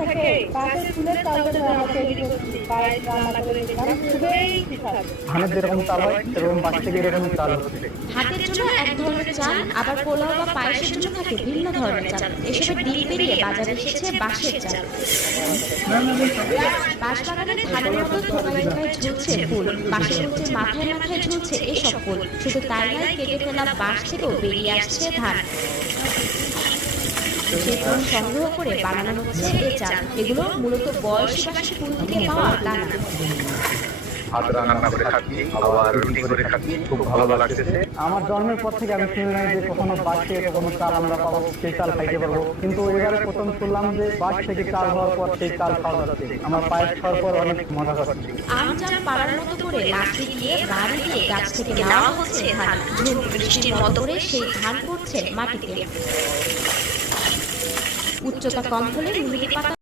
থেকে পাশের ফুলের চালটা আমরা তৈরি করছি, পায়েস রান্না করে খেলাম, খুবই সুস্বাদু। ধানের যেরকম চাল হয় সেরকম বাঁশ থেকে এরকম চাল হচ্ছে। ভাতের জন্য এক ধরনের চাল, আবার পোলাও বা পায়েসের জন্য থাকে ভিন্ন ধরনের চাল। এসবের দিক পেরিয়ে বাজারে এসেছে বাঁশের চাল। বাঁশ বাগানের ধানের মতো থোকায় থোকায় ঝুলছে ফুল, বাঁশের নিচে মাথায় মাথায় ঝুলছে এসব ফুল। শুধু তাই নয়, কেটে ফেলা বাঁশ থেকেও বেরিয়ে আসছে ধান। সেই ফুল সংগ্রহ করে বানানো হচ্ছে এই চাল। এগুলো মূলত বয়সী বাঁশের ফুল থেকে পাওয়া দানা। ভাত রান্না করে খাচ্ছি, আবার রুটি করে খাচ্ছি, খুব ভালো লাগতেছে। আমার জন্মের পর থেকে আমি শুনি নাই যে কখনো বাঁশ থেকে কখনো চাল আমরা পাবো, সেই চাল খাইতে পারবো, কিন্তু এবারে প্রথম শুনলাম যে বাঁশ থেকে চাল হওয়ার পর সেই চাল খাওয়া যাচ্ছে। আমার পায়েস খাওয়ার পর অনেক মজা পাচ্ছি। আম চাল পাড়ার মতো করে লাঠি দিয়ে বাড়ি দিয়ে গাছ থেকে নেওয়া হচ্ছে ধান। ঝুম বৃষ্টির মতো করে সেই ধান পড়ছে মাটিতে। উচ্চতা কম হলে নুড়ি পাতা